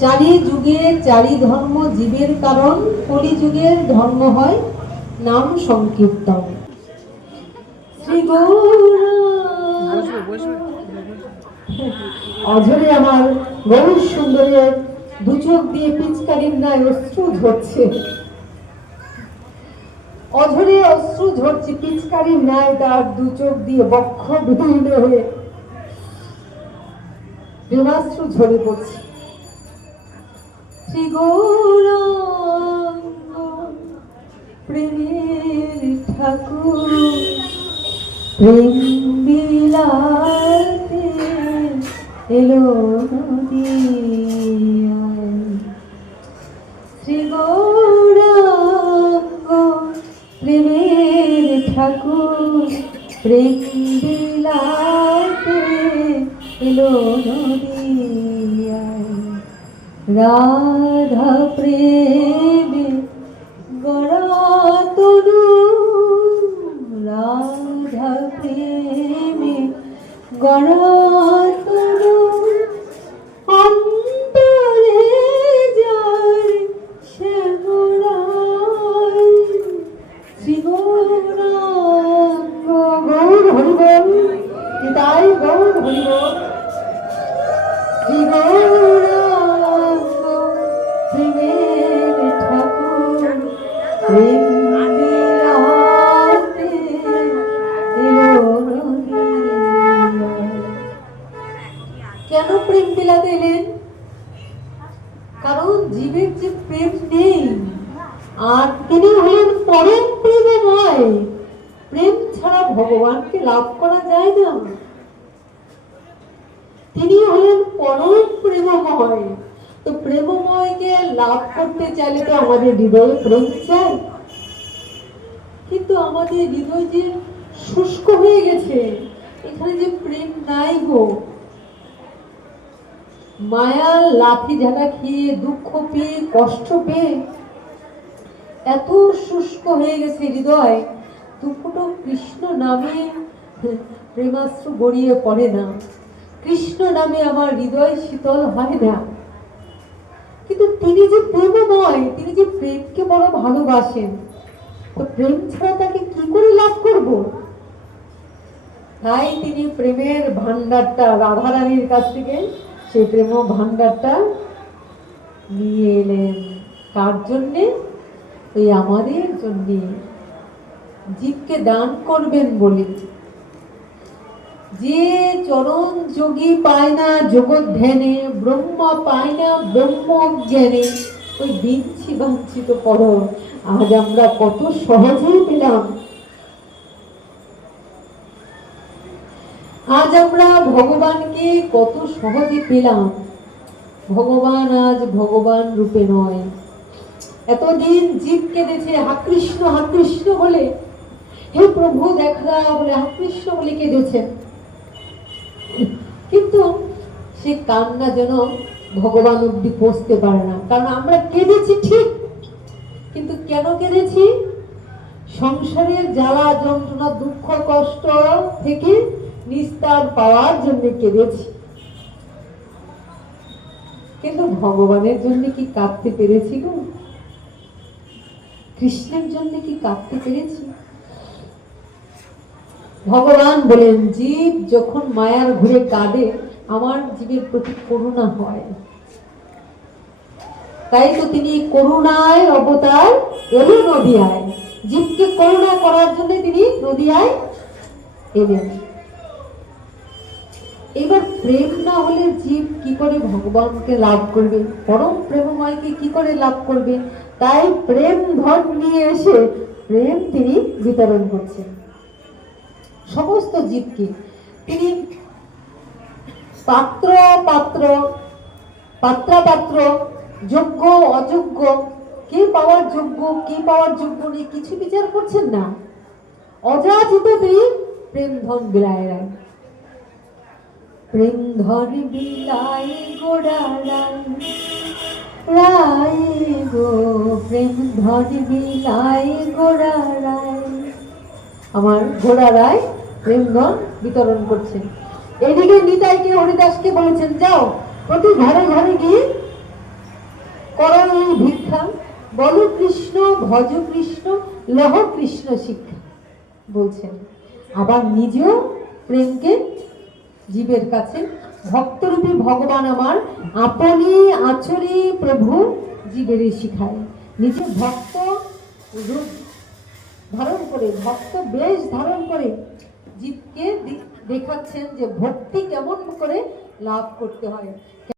চারি যুগে চারি ধর্ম জীবের কারণ, কলিযুগের ধর্ম হয় নাম সংকীর্তন। শ্রী অঝরে আমার গৌর সুন্দরের দু চোখ দিয়ে পিচকারির ন্যায় অশ্রু ঝরছে। অঝরে অশ্রু ঝরছে, পিচকারির ন্যায় তার দু চোখ দিয়ে বক্ষ বিদীর্ণ হয়ে প্রেমাশ্রু ঝরে পড়ছে। শ্রী গৌরাঙ্গ প্রেমের ঠাকুর, প্রেম বিলাতে এলো নদিয়ায়। শ্রী গৌরাঙ্গ প্রেমের ঠাকুর, প্রেম বিলাতে এলো নদিয়ায়। রাধা প্রেমে গড়া তনু, রাধা প্রেমে গড়া তনু, অন্তরে যায় শ্যামরায়। শ্রী গৌরাঙ্গ গৌর হরিবল, তাই গৌর হরিবল। শ্রী গৌরাঙ্গ প্রেমের ঠাকুর, প্রেম বিলাতে এলো নদিয়ায়। কেন প্রেম বিলাতে এলেন? কারণ জীবের যে প্রেম নেই, আর তিনি হলেন পরম প্রেমময়। প্রেম ছাড়া ভগবানকে লাভ করা যায় না। তিনি হলেন পরম প্রেমময়। তো প্রেমময়কে লাভ করতে চাইলে তো আমাদের হৃদয়ে প্রেম চাই। কিন্তু আমাদের হৃদয় যে শুষ্ক হয়ে গেছে, এখানে যে প্রেম নাই গো। মায়ার লাঠি ঝাঁটা খেয়ে, দুঃখ পেয়ে, কষ্ট পেয়ে এত শুষ্ক হয়ে গেছে হৃদয়, দুপুটো কৃষ্ণ নামে প্রেমাশ্রু গড়িয়ে পড়ে না। কৃষ্ণ নামে আমার হৃদয় শীতল হয় না। কিন্তু তিনি যে প্রেমময়, তিনি যে প্রেমকে বড় ভালোবাসেন, তো প্রেম ছাড়া তাকে কি করে লাভ করব? তাই তিনি প্রেমের ভান্ডারটা রাধারানীর কাছ থেকে, সেই প্রেম ভান্ডারটা নিয়ে এলেন। কার জন্যে? ওই আমাদের জন্যে, জীবকে দান করবেন বলে। যে চরণ যোগী পায় না জগৎ ধ্যানে, ব্রহ্মা পায় না ব্রহ্ম জ্ঞানে, ওই বিচ্ছি বাঞ্ছিত পরম আজ আমরা কত সহজেই পেলাম। আজ আমরা ভগবানকে কত সহজে পেলাম। ভগবান আজ ভগবান রূপে নয়। এতদিন জীব কেঁদেছে হাকৃষ্ণ হাকৃষ্ণ বলে, হে প্রভু দেখা বলে হাকৃষ্ণ বলে কেঁদেছেন। কিন্তু সে কান্না যেন ভগবান অব্দি পৌঁছতে পারে না। কারণ আমরা কেঁদেছি ঠিক, কিন্তু কেন কেঁদেছি? সংসারের জ্বালা যন্ত্রণা দুঃখ কষ্ট থেকে নিস্তার পাওয়ার জন্য কেঁদেছি। কিন্তু ভগবানের জন্য কি কাঁদতে পেরেছি গো? কৃষ্ণের জন্য কি কাঁদতে পেরেছি? ভগবান বলেন, জীব যখন মায়ার ঘুরে কাঁদে, আমার জীবের প্রতি করুণা হয়। তাই তো তিনি করুণায় অবতার এলো নদিয়ায়। জীবকে করুণা করার জন্য তিনি নদিয়ায় এলেন। এবার প্রেম না হলে জীব কি করে ভগবানকে লাভ করবে? পরম প্রেমময়কে কি করে লাভ করবে? তাই প্রেম ধন নিয়ে এসে প্রেম তিনি বিতরণ করছেন সমস্ত জীবকে। তিনি পাত্র পাত্র পাত্রাপাত্র, যোগ্য অযোগ্য, কে পাওয়ার যোগ্য কে পাওয়ার যোগ্য নেই কিছু বিচার করছেন না। অযাচিত তিনি প্রেম ধন বিলায় রায়। প্রেম ধন বিলায় গোড়া রায় গো, প্রেম ধন বিলায় গোড়া রায়। আমার ঘোড়া রায় প্রেম ধন বিতরণ করছেন। এদিকে নিতাইকে হরিদাসকে বলেছেন, যাও প্রতি ঘরে ঘরে গিয়ে বলো কৃষ্ণ, ভজ কৃষ্ণ, লহ কৃষ্ণ শিক্ষা বলছেন। আবার নিজেও প্রেমকে জীবের কাছে, ভক্তরূপী ভগবান আমার আপনি আচরি প্রভু জীবের শিখায়। নিজে ভক্ত রূপ ধারণ করে, ভক্ত বেশ ধারণ করে জীবকে দেখাচ্ছেন যে ভক্তি কেমন করে লাভ করতে হয়।